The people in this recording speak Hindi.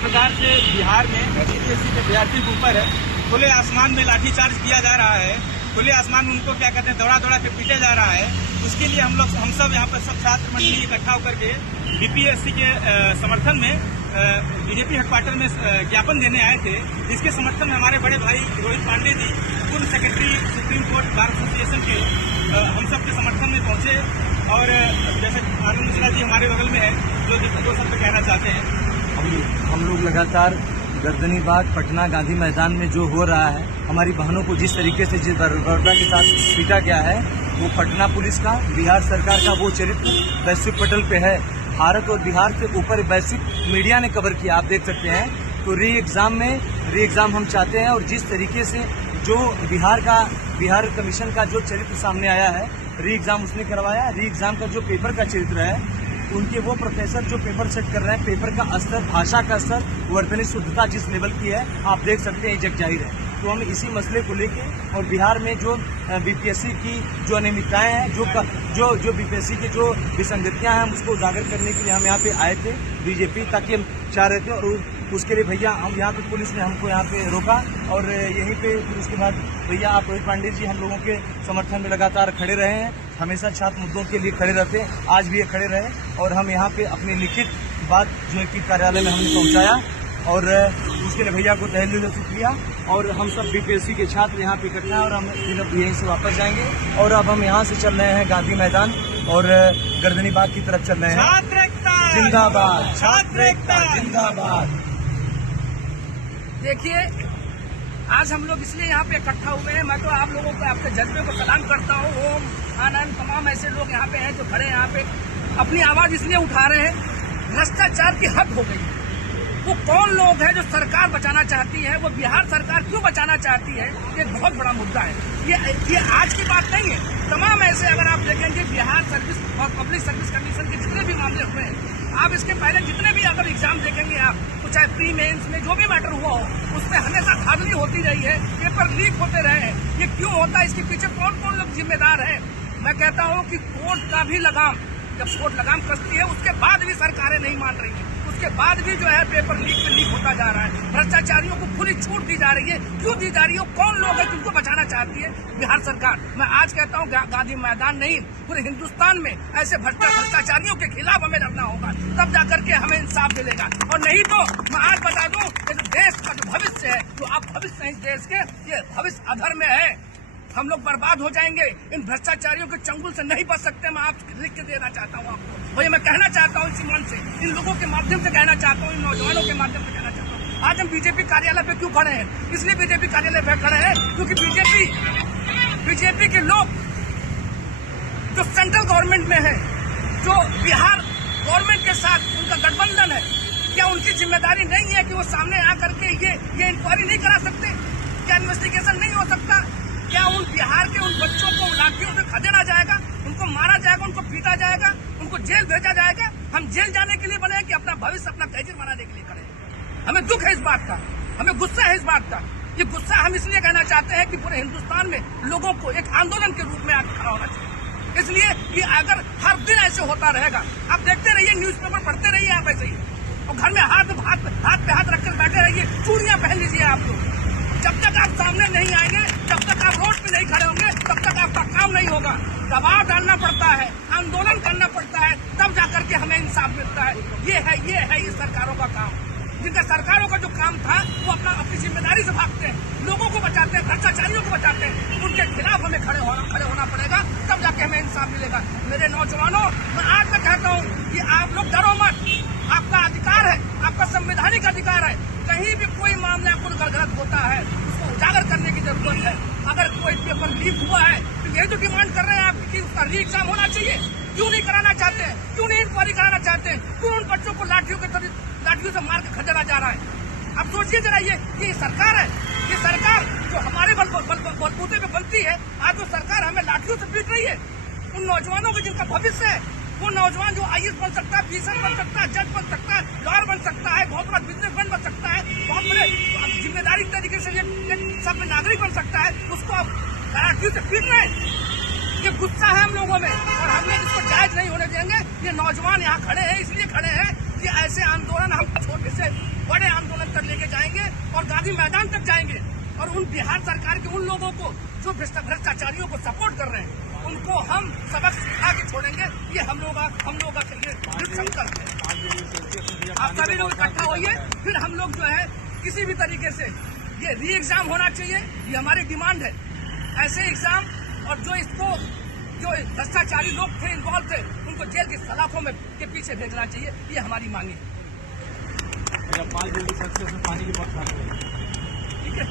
प्रकार से बिहार में बीपीएससी के विद्यार्थी के ऊपर खुले आसमान में लाठीचार्ज किया जा रहा है। खुले आसमान में उनको क्या कहते हैं, दौड़ा दौड़ा के पीटे जा रहा है। उसके लिए हम सब यहाँ पर सब छात्र मंडली इकट्ठा होकर के बीपीएससी के समर्थन में बीजेपी हेडक्वार्टर में ज्ञापन देने आए थे। इसके समर्थन में हमारे बड़े भाई रोहित पांडे जी, पूर्व secretary supreme court bar association के, हम सब के समर्थन में पहुंचे। और जैसे आनंद मिश्रा जी हमारे बगल में है, जो सब कहना चाहते हैं। हम लोग लगातार गर्दनीबाग पटना गांधी मैदान में जो हो रहा है, हमारी बहनों को जिस तरीके से जिस बर्बरता के साथ पीटा गया है, वो पटना पुलिस का, बिहार सरकार का वो चरित्र वैश्विक पटल पे है। भारत और बिहार से ऊपर वैश्विक मीडिया ने कवर किया, आप देख सकते हैं। तो री एग्जाम हम चाहते हैं, और जिस तरीके से जो बिहार कमीशन का जो चरित्र सामने आया है, री एग्जाम उसने करवाया। री एग्जाम का जो पेपर का चरित्र है, उनके वो प्रोफेसर जो पेपर सेट कर रहे हैं, पेपर का स्तर, भाषा का स्तर, वर्तनी शुद्धता जिस लेवल की है, आप देख सकते हैं, जग जाहिर है। तो हम इसी मसले को लेके, और बिहार में जो बीपीएससी की जो अनियमितताएं हैं, जो बीपीएससी की जो विसंगतियां हैं, हम उसको उजागर करने के लिए हम यहाँ पे आए थे बीजेपी, ताकि हम चाह रहे थे। और उसके लिए भैया हम यहाँ पे, पुलिस ने हमको यहाँ पे रोका, और यहीं पे फिर उसके बाद भैया आप रोहित पांडे जी हम लोगों के समर्थन में लगातार खड़े रहे हैं। हमेशा छात्र मुद्दों के लिए खड़े रहते हैं, आज भी ये खड़े रहे। और हम यहाँ पे अपनी लिखित बात जो है कि कार्यालय में हमने पहुँचाया, और उसके लिए भैया को तहे दिल से शुक्रिया। और हम सब बीपीएससी के छात्र यहाँ पे इकट्ठा हैं, और हम यहीं से वापस जाएंगे। और अब हम यहाँ से चल रहे हैं गांधी मैदान और गर्दनीबाग की तरफ चल रहे हैं। छात्र एकता जिंदाबाद, छात्र एकता जिंदाबाद। देखिए, आज हम लोग इसलिए यहाँ पे इकट्ठा हुए हैं। मैं तो आप लोगों को, आपके जज्बे को सलाम करता हूँ। ओम, आनंद, तमाम ऐसे लोग यहाँ पे हैं जो खड़े यहाँ पे अपनी आवाज इसलिए उठा रहे हैं, भ्रष्टाचार की हद हो गई। वो कौन लोग हैं जो सरकार बचाना चाहती है, वो बिहार सरकार क्यों बचाना चाहती है, ये बहुत बड़ा मुद्दा है। ये आज की बात नहीं है। तमाम ऐसे, अगर आप देखेंगे, बिहार सर्विस और पब्लिक सर्विस कमीशन के जितने भी मामले हुए हैं, आप इसके पहले जितने भी अगर एग्जाम देखेंगे आप, तो चाहे प्री मेंस में जो भी मैटर हुआ हो, उसमें हमेशा धांधली होती रही है, पेपर लीक होते रहे हैं। ये क्यों होता है, इसके पीछे कौन कौन लोग जिम्मेदार है? मैं कहता हूँ कि कोर्ट का भी लगाम, जब कोर्ट लगाम कसती है, उसके बाद भी सरकारें नहीं मान रही है, उसके बाद भी जो है पेपर लीक होता जा रहा है। भ्रष्टाचारियों को खुली छूट दी जा रही है। क्यों दी जा रही है? कौन लोग हैं जिनको बचाना चाहती है बिहार सरकार? मैं आज कहता हूँ गांधी मैदान नहीं, पूरे हिंदुस्तान में ऐसे भ्रष्टाचारियों के खिलाफ हमें लड़ना होगा, तब जाकर के हमें इंसाफ मिलेगा। और नहीं तो मैं आज बता दूं, ये जो देश का जो भविष्य है, जो आप भविष्य है इस देश के, ये भविष्य अधर में है। हम लोग बर्बाद हो जाएंगे। इन भ्रष्टाचारियों के चंगुल से नहीं बच सकते। मैं आप लिख के देना चाहता हूँ आपको, भैया मैं कहना चाहता हूँ इसी मन से, इन लोगों के माध्यम से कहना चाहता हूँ, इन नौजवानों के माध्यम से कहना चाहता हूँ। आज हम बीजेपी कार्यालय पे क्यों खड़े हैं? इसलिए बीजेपी कार्यालय पे खड़े हैं क्योंकि बीजेपी के लोग जो सेंट्रल गवर्नमेंट में है, जो बिहार गवर्नमेंट के साथ उनका गठबंधन है, क्या उनकी जिम्मेदारी नहीं है कि वो सामने आकर के ये इंक्वायरी नहीं करा सकते? क्या इन्वेस्टिगेशन नहीं हो सकता? क्या उन बिहार के उन बच्चों को लाठियों से खदेड़ा जाएगा, उनको मारा जाएगा, उनको पीटा जाएगा, उनको जेल भेजा जाएगा? हम जेल जाने के लिए बने हैं कि अपना भविष्य, अपना कैरियर बनाने के लिए खड़े हैं? हमें दुख है इस बात का, हमें गुस्सा है इस बात का। ये गुस्सा हम इसलिए कहना चाहते हैं कि पूरे हिंदुस्तान में लोगों को एक आंदोलन के रूप में आगे खड़ा होना चाहिए। इसलिए कि अगर हर दिन ऐसे होता रहेगा, आप देखते रहिए, न्यूज़पेपर पढ़ते रहिए आप ऐसे ही, और घर में हाथ पे हाथ रखकर बैठे रहिए, चूड़ियां पहन लीजिए आप लोग। जब तक आप सामने नहीं आएंगे, जब तक आप रोड पे नहीं खड़े होंगे, तब तक आपका काम नहीं होगा। दबाव डालना पड़ता है, आंदोलन करना पड़ता है, तब जाकर के हमें इंसाफ मिलता है। ये है इस सरकारों का काम। जिनका सरकारों का जो काम था, वो अपनी जिम्मेदारी से भागते हैं, लोगों को बचाते हैं, भ्रष्टाचारियों को बचाते हैं। उनके खिलाफ हमें खड़े होना पड़ेगा, तब जाके हमें इंसाफ मिलेगा। मेरे नौजवानों, मैं आज मैं कहता हूँ कि आप लोग डरो मत, आपका अधिकार है, आपका संवैधानिक अधिकार है। कहीं भी कोई मामला आपको गलत होता है, उसको उजागर करने की जरूरत है। अगर कोई पेपर लीक हुआ है, तो यही तो डिमांड कर रहे हैं आप कि उसका री एग्जाम होना चाहिए। क्यों नहीं कराना चाहते हैं? क्यों नहीं इंक्वायरी कराना चाहते हैं? क्यों उन बच्चों को लाठियों से मार के खदेड़ा जा रहा है? अब सोचिए जरा, ये सरकार है, ये सरकार जो हमारे बलबूते पे बनती है, आज वो सरकार हमें लाठियों से पीट रही है। उन नौजवानों का जिनका भविष्य है, वो नौजवान जो आईएएस बन सकता है, पीएसआई बन सकता है, जज बन सकता है, लॉयर बन सकता है, बहुत बड़ा बिजनेसमैन बन सकता है, बहुत बड़े जिम्मेदारी तरीके से सब नागरिक बन सकता है, उसको आप लाठियों से पीट रहे हैं। ये गुस्सा है हम लोगों में, और हम लोग इसको जायज नहीं होने देंगे। ये नौजवान यहाँ खड़े हैं, इसलिए खड़े हैं कि ऐसे आंदोलन हम छोटे से बड़े गांधी मैदान तक जाएंगे और उन बिहार सरकार के उन लोगों को जो भ्रष्टाचारियों को सपोर्ट कर रहे हैं उनको हम सबक सिखा के छोड़ेंगे। ये हम लोग का ये संकल्प है। आप सभी लोग इकट्ठा होइए, फिर हम लोग जो है किसी भी तरीके से ये री एग्जाम होना चाहिए, ये हमारी डिमांड है। ऐसे एग्जाम और जो भ्रष्टाचारी लोग थे, इन्वॉल्व थे, उनको जेल की सलाखों में के पीछे भेजना चाहिए, ये हमारी मांग है। पानी की बहुत ठीक है।